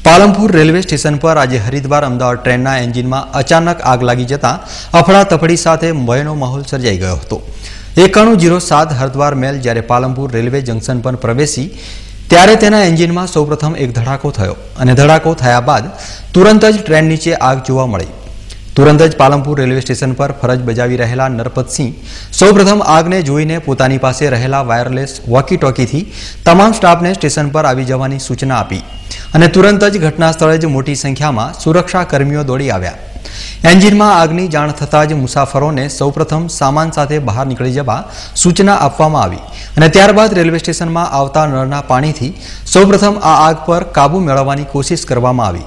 Palampur railway station पर आज हरिद्वार अमदावाद ट्रेनना एंजीનમાં अचानक आग लागी जता अफड़ातफड़ी साथे भयनो माहौल सर्जाई गयो हतो। 9107 हरिद्वार मेल ज्यारे पालमपुर रेलवे जंक्शन पर प्रवेशी त्यारे तेना एंजीનમાં सौप्रथम एक धड़ाको थयो अने धड़ाको थया बाद तुरंत ज ट्रेन नीचे आग जोवा मळी। तुरंत ज पालमपुर रेलवे स्टेशन पर फरज बजावी रहेला नरपतसिंह सौप्रथम आगने जोईने पोतानी पासे रहेला वायरलेस वॉकी टॉकीथी तमाम स्टाफने स्टेशन पर आवी जवानी सूचना आपी અને तुरंत ज घटना स्थळे ज मोटी संख्यामां सुरक्षा कर्मीओ दौड़ी आव्या। एंजीनमां आगनी जाण थतां ज मुसाफरोने सौप्रथम सामान साथे बहार निकळी जवा सूचना आपवामां आवी અને ત્યારબાદ रेलवे स्टेशनमां आवता नळना पाणीथी सौप्रथम आ आग पर काबू मेळवવાની कोशिश करवामां आवी।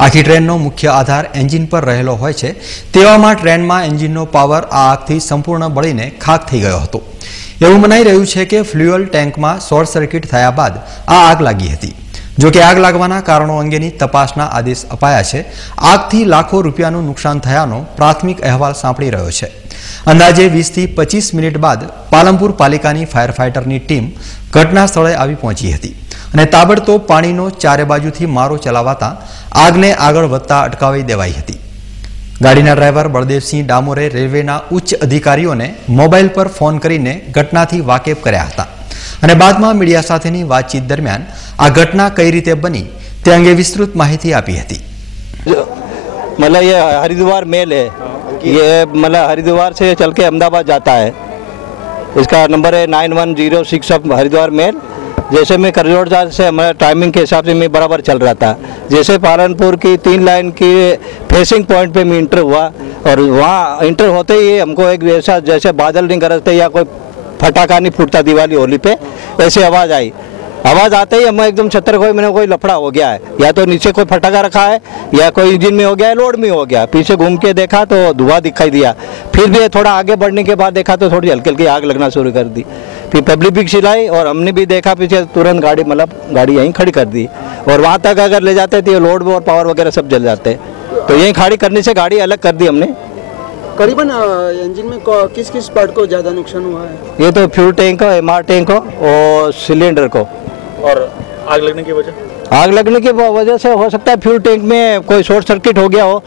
आखी ट्रेननो मुख्य आधार एंजीन पर रहेलो होय छे तेवामां ट्रेनमां एंजीननो पावर आ आगथी संपूर्ण बळीने खाक थई गयो हतो। एवुं मनाई रह्युं छे के फ्यूएल टेंकमां शॉर्ट सर्किट थया बाद आ आग लागी हती। जो कि आग लागवाना कारणों अंगेनी तपासना आदेश अपाया छे। आगथी लाखों रूपियानुं नुकसान थयानो प्राथमिक अहेवाल साँपड़ी रह्यो छे। अंदाजे 20 થી 25 मिनिट बाद पालमपुर पालिकानी फायर फाइटरनी टीम घटना स्थळे आवी पहोंची हती અને તાબડતોબ પાણીનો ચારે બાજુથી મારો ચલાવાતા આગને આગળ વધતા અટકાવી દેવાઈ હતી। ગાડીના ડ્રાઈવર બળદેવસિંહ ડામોરે રેલવેના ઉચ્ચ અધિકારીઓને મોબાઈલ પર ફોન કરીને ઘટનાથી વાકેફ કર્યા હતા અને બાદમાં મીડિયા સાથેની વાતચીત દરમિયાન આ ઘટના કઈ રીતે બની તે અંગે વિસ્તૃત માહિતી આપી હતી। मतलब ये हरिद्वार मेल है, ये मतलब हरिद्वार से चल के अहमदाबाद जाता है। इसका नंबर है 9106 ऑफ हरिद्वार मेल। जैसे मैं करजोड़ से हमारे टाइमिंग के हिसाब से मैं बराबर चल रहा था। जैसे पालनपुर की 3 लाइन की फेसिंग पॉइंट पे मैं इंटर हुआ और वहाँ इंटर होते ही हमको एक वैसा जैसे बादल नहीं गरजते या कोई फटाका नहीं फूटता दिवाली होली पे, ऐसे आवाज़ आई। आवाज़ आते ही हम एकदम छतर कोई मैंने कोई लफड़ा हो गया है, या तो नीचे कोई फटाका रखा है या कोई इंजन में हो गया है, लोड में हो गया। पीछे घूम के देखा तो धुआं दिखाई दिया। फिर भी थोड़ा आगे बढ़ने के बाद देखा तो थोड़ी हल्की हल्की आग लगना शुरू कर दी। फिर पब्लिक भी चिल्लाई और हमने भी देखा पीछे, तुरंत गाड़ी मतलब गाड़ी यहीं खड़ी कर दी और वहाँ तक अगर ले जाते तो लोड और पावर वगैरह सब जल जाते। तो यहीं खड़ी करने से गाड़ी अलग कर दी हमने। करीबन इंजन में किस किस पार्ट को ज़्यादा नुकसान हुआ है? ये तो फ्यूल टैंक को, एमआर टैंक को और सिलेंडर को। और आग लगने की वजह? आग लगने की वजह से हो सकता है फ्यूल टैंक में कोई शॉर्ट सर्किट हो गया हो,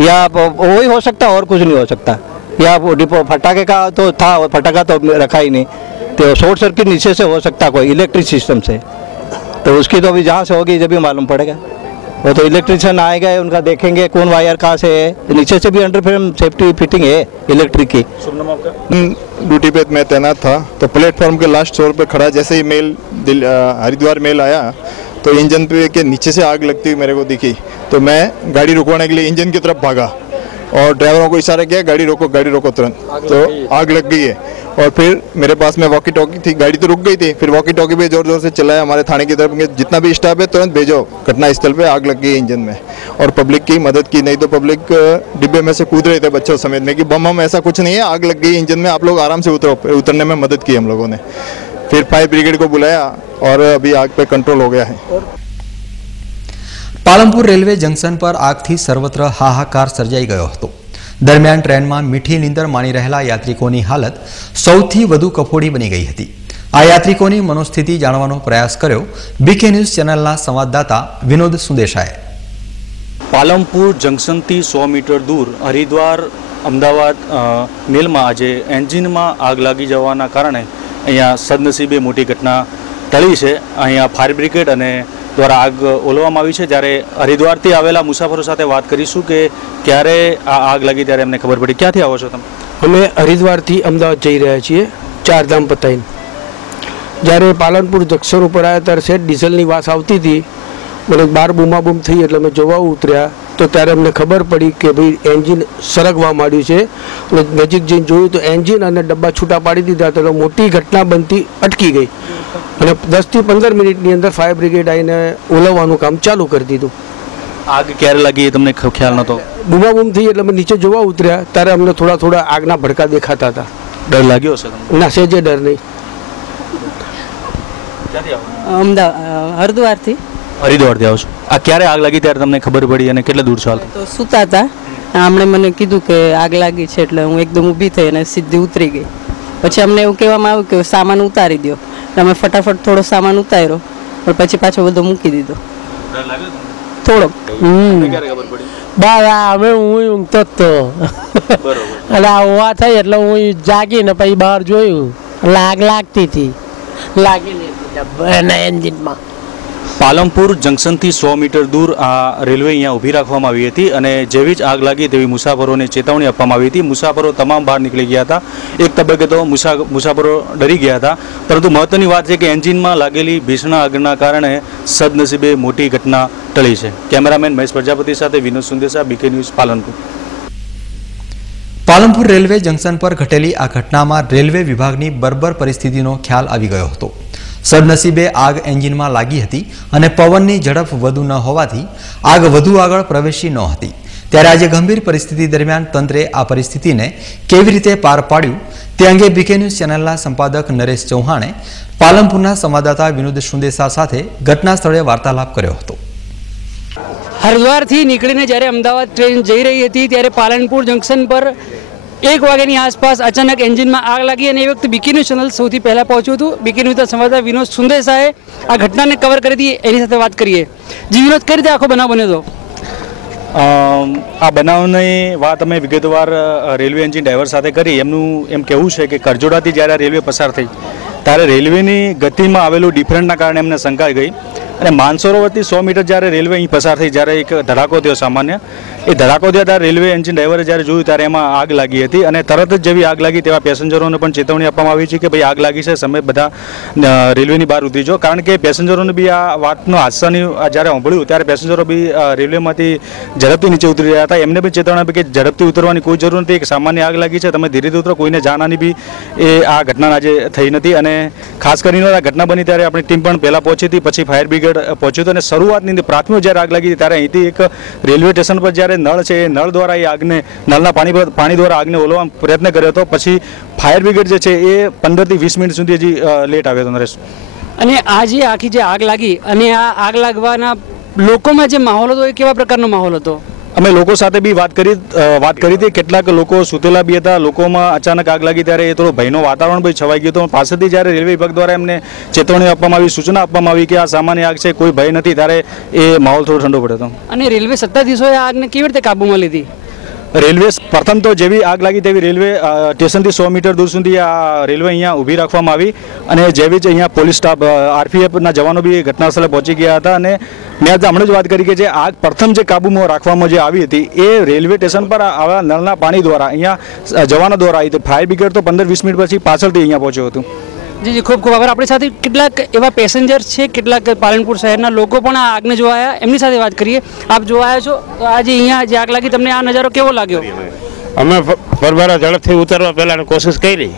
या वही हो सकता है और कुछ नहीं हो सकता। या डिपो फटाके का तो था, फटाका तो रखा ही नहीं, तो शॉर्ट सर्किट नीचे से हो सकता कोई इलेक्ट्रिक सिस्टम से। तो उसकी तो अभी जहाँ से होगी जब भी मालूम पड़ेगा। वो तो इलेक्ट्रिशियन आएगा, उनका देखेंगे कौन वायर कहाँ से है, नीचे से भी अंडरफ्रेम सेफ्टी फिटिंग है इलेक्ट्रिक की। शुभ नाम आपका? ड्यूटी पे मैं तैनात था तो प्लेटफॉर्म के लास्ट फ्लोर पे खड़ा, जैसे ही मेल हरिद्वार मेल आया तो इंजन पे के नीचे से आग लगती हुई मेरे को दिखी। तो मैं गाड़ी रुकवाने के लिए इंजन की तरफ भागा और ड्राइवरों को इशारा किया गाड़ी रोको तुरंत। तो आग लग गई है। और फिर मेरे पास में वॉकी टॉकी थी, गाड़ी तो रुक गई थी, फिर वॉकी टॉकी पे जोर जोर से चिल्लाया हमारे थाने की तरफ, जितना भी स्टाफ है तुरंत भेजो, घटना स्थल पे आग लग गई इंजन में। और पब्लिक की मदद की, नहीं तो पब्लिक डिब्बे में से कूद रहे थे बच्चों समेत में कि बम हम ऐसा कुछ नहीं है, आग लग गई इंजन में, आप लोग आराम से उतरो। उतरने में मदद की हम लोगों ने। फिर फायर ब्रिगेड को बुलाया और अभी आग पे कंट्रोल हो गया है। पालमपुर रेलवे जंक्शन पर आगथी सर्वत्र हाहाकार सर्जाई गयो हतो। दरमियान ट्रेन में मीठी नींदर माणी रहेला यात्रिकोनी हालत सौथी वधु कफोड़ी बनी गई हती। आ यात्रिकोनी मनोस्थिति जाणवानो प्रयास कर्यो बीके न्यूज चेनलना संवाददाता विनोद सुदेशाए। पालमपुर जंक्शन थी 100 मीटर दूर हरिद्वार अमदावाद मेल में आज एंजीन में आग लगी जवाना कारणे अहींया सदनसीबे मोटी घटना टळी छे। अहींया फायर ब्रिगेड अने द्वारा आग ओलवामां आवी छे। त्यारे हरिद्वारथी आवेला मुसाफरो साथे वात करीशुं के क्यारे आ आग लगी त्यारे अमने खबर पड़ी। क्यांथी आવો છો તમે? અમે હરિદ્વારથી અમદાવાદ જઈ રહ્યા છીએ, 4 ધામ પતાઈને। જ્યારે પાલનપુર જંકશન ઉપર આવ્યા ત્યારે સેટ ડીઝલની વાસ આવતી હતી, મને બાર બૂમાબૂમ થઈ એટલે અમે જોવા ઉતર્યા તો ત્યારે અમને ખબર પડી કે ભાઈ એન્જિન સરગવા માંડ્યું છે અને નજીક જઈને જોયું તો એન્જિન અને ડબ્બા છૂટા પાડી દીધા તો મોટી ઘટના બનતી અટકી ગઈ અને 10 થી 15 મિનિટની અંદર ફાયર બ્રિગેડ આવીને ઓલવવાનું કામ ચાલુ કરી દીધું। आग क्यारे लगी तमने ख्याल नतो? બૂમાબૂમ થઈ એટલે અમે નીચે જોવા ઉતર્યા ત્યારે અમને થોડા થોડા આગના ભડકા દેખાતા હતા। डर लाग्यो छे तमने? ના, સેજે ડર નહીં। क्यांथी आવો? अमदावाद हरिद्वारथी। हरिद्वारथी आवो छो? आ क्यारे आग लगी त्यारे तमने खबर पड़ी अने કેટલા દૂર છો? तो सूता था, हमने મને કીધું કે આગ લાગી છે એટલે હું એકદમ ઊભી થઈ અને સીધી ઉતરી ગઈ। પછી અમને એવું કહેવામાં આવ્યું કે સામાન ઉતારી દો, અમે ફટાફટ થોડો સામાન ઉતાર્યો और પછી પાછો બધો મૂકી દીધો। થોડોક બસ અમે હું ઊંઘતો જ તો એટલે આ હોવા થઈ એટલે હું જાગીને પછી બહાર જોયું એટલે આગ લાગતી હતી લાગેલી હતી એના એન્જિનમાં. પાલનપુર જંકશનથી 100 મીટર દૂર આ રેલવે અહીંયા ઊભી રાખવામાં આવી હતી અને જેવી જ આગ લાગી તેવી મુસાફરોને ચેતવણી આપવામાં આવી હતી. મુસાફરો તમામ બહાર નીકળી ગયા હતા. એક તબક્કે તો મુસાફરો ડરી ગયા હતા, પરંતુ મહત્વની વાત છે કે એન્જિનમાં લાગેલી ભીષણ આગના કારણે સદનસીબે મોટી ઘટના ટળી છે. કેમેરામેન મહેશ પ્રજાપતિ સાથે Vinod Sundesha, BK news, Palanpur. Palanpur railway junction પર ઘટેલી આ ઘટનામાં રેલવે વિભાગની બર્બર પરિસ્થિતિનો ખ્યાલ આવી ગયો હતો. સદનસીબે આગ એન્જિનમાં લાગી હતી અને પવનની ઝડપ વધુ ન હોવાથી આગ વધુ આગળ પ્રવેશી ન હતી. ત્યારે આજે ગંભીર પરિસ્થિતિ દરમિયાન તંત્રે આ પરિસ્થિતિને કેવી રીતે પાર પાડ્યું તે અંગે બીકે ન્યૂઝ ચેનલના સંપાદક નરેશ ચૌહાણે પાલનપુરના સંવાદદાતા વિનોદ સુંદેસા સાથે ઘટના સ્થળે વાર્તાલાપ કર્યો હતો. હરિદ્વારથી નીકળીને જ્યારે અમદાવાદ ટ્રેન જઈ રહી હતી ત્યારે પાલનપુર જંકશન પર 1 વાગ્યાની આસપાસ અચાનક એન્જિનમાં આગ લાગી અને એ વખતે બીકે ન્યૂઝ ચેનલ સૌથી પહેલાં પહોંચ્યું હતું. બીકે ન્યૂઝના સંવાદદાતા વિનોદ સુંદેસાએ આ ઘટનાને કવર કરી હતી, એની સાથે વાત કરીએ. જી વિનોદ, કઈ રીતે આખો બનાવ બન્યો હતો? આ બનાવની વાત અમે વિગતવાર રેલવે એન્જિન ડ્રાઈવર સાથે કરી. એમનું એમ કહેવું છે કે કરજોડાથી જ્યારે રેલવે પસાર થઈ ત્યારે રેલવેની ગતિમાં આવેલું ડિફરન્ટના કારણે એમને શંકા ગઈ અને માનસરોવરથી 100 મીટર જ્યારે રેલવે અહીં પસાર થઈ, જ્યારે એક ધડાકો થયો સામાન્ય, એ ધડાકો થયો ત્યારે રેલવે એન્જિન ડ્રાઈવરે જ્યારે જોયું ત્યારે એમાં આગ લાગી હતી અને તરત જ જેવી આગ લાગી તેવા પેસેન્જરોને પણ ચેતવણી આપવામાં આવી છે કે ભાઈ આગ લાગી છે, સમય બધા રેલવેની બહાર ઉતરી જાઓ. કારણ કે પેસેન્જરોને બી આ વાતનો હાદસાની જ્યારે સાંભળ્યું ત્યારે પેસેન્જરો બી રેલવેમાંથી ઝડપથી નીચે ઉતરી રહ્યા હતા. એમને બી ચેતવણી આપી કે ઝડપથી ઉતરવાની કોઈ જરૂર નથી, એક સામાન્ય આગ લાગી છે, તમે ધીરે ધીરે ઉતરો, કોઈને જાનહાની બી એ આ ઘટના આજે થઈ નથી. અને ખાસ કરીને આ ઘટના બની ત્યારે આપણી ટીમ પણ પહેલાં પહોંચી હતી, પછી ફાયર બ્રિગેડ પહોંચ્યું હતું અને શરૂઆતની અંદર પ્રાથમિક જ્યારે આગ લાગી ત્યારે અહીંથી એક રેલવે સ્ટેશન પર જ્યારે નળ છે એ નળ દ્વારા એ આગને નળના પાણી દ્વારા આગને ઓલવવાનો પ્રયત્ન કર્યો હતો. પછી ફાયર બ્રિગેડ જે છે એ 15 થી 20 મિનિટ સુધી હજી લેટ આવ્યો હતો. નરેશ, અને આ જે આખી જે આગ લાગી અને આ આગ લાગવાના લોકોમાં જે માહોલ હતો એ કેવા પ્રકારનો માહોલ હતો? અમે લોકો સાથે બી વાત કરી હતી. કેટલાક લોકો સુતેલા બી હતા. લોકોમાં અચાનક આગ લાગી ત્યારે એ થોડો ભયનો વાતાવરણ બી છવાઈ ગયું હતું. પાસેથી જ્યારે રેલવે વિભાગ દ્વારા એમને ચેતવણી આપવામાં આવી, સૂચના આપવામાં આવી કે આ સામાન્ય આગ છે, કોઈ ભય નથી, ત્યારે એ માહોલ થોડો ઠંડો પડ્યો હતો. અને રેલવે સત્તાધીશોએ આગને કેવી રીતે કાબૂમાં લીધી? રેલવે પ્રથમ તો જેવી આગ લાગી તેવી રેલવે સ્ટેશનથી 100 મીટર દૂર સુધી આ રેલવે અહીંયા ઊભી રાખવામાં આવી અને જેવી જ અહીંયા પોલીસ સ્ટાફ આરપીએફના જવાનો બી ઘટના સ્થળે પહોંચી ગયા હતા. અને મેં હમણાં જ વાત કરી કે જે આગ પ્રથમ જે કાબૂમાં રાખવામાં જે આવી હતી એ રેલવે સ્ટેશન પર આવા નળના પાણી દ્વારા અહીંયા જવાનો દ્વારા આવી હતી. ફાયર બ્રિગેડ તો 15-20 મિનિટ પછી પાછળથી અહીંયા પહોંચ્યું હતું. જી જી, ખૂબ ખૂબ આભાર. આપણી સાથે કેટલાક એવા પેસેન્જર છે, કેટલાક પાલનપુર શહેરના લોકો પણ આ આગને જોવા આવ્યા, એમની સાથે વાત કરીએ. આપ જોવા આવ્યા છો તો આજે અહીંયા જે આગ લાગી, તમને આ નજારો કેવો લાગ્યો? અમે પરબારા ઝડપથી ઉતરવા પહેલાં કોશિશ કરી,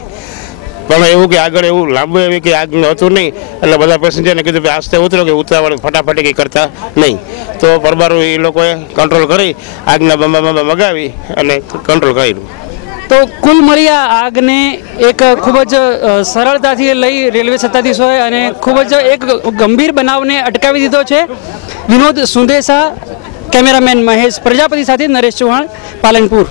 પણ એવું કે આગળ એવું લાંબુ એવી કે આગ હતું નહીં, એટલે બધા પેસેન્જરને કીધું કે આસ્તે ઉતરો, કે ઉતાવળ ફટાફટી કંઈ કરતા નહીં. તો પરબારું એ લોકોએ કંટ્રોલ કરી આગના બંબા મગાવી અને કંટ્રોલ કર્યું. તો કુલ મળી આ આગને એક ખૂબ જ સરળતાથી લઈ રેલવે સત્તાધીશોએ અને ખૂબ જ એક ગંભીર બનાવને અટકાવી દીધો છે. વિનોદ સુંદેસા, કેમેરામેન મહેશ પ્રજાપતિ સાથે નરેશ ચૌહાણ, પાલનપુર.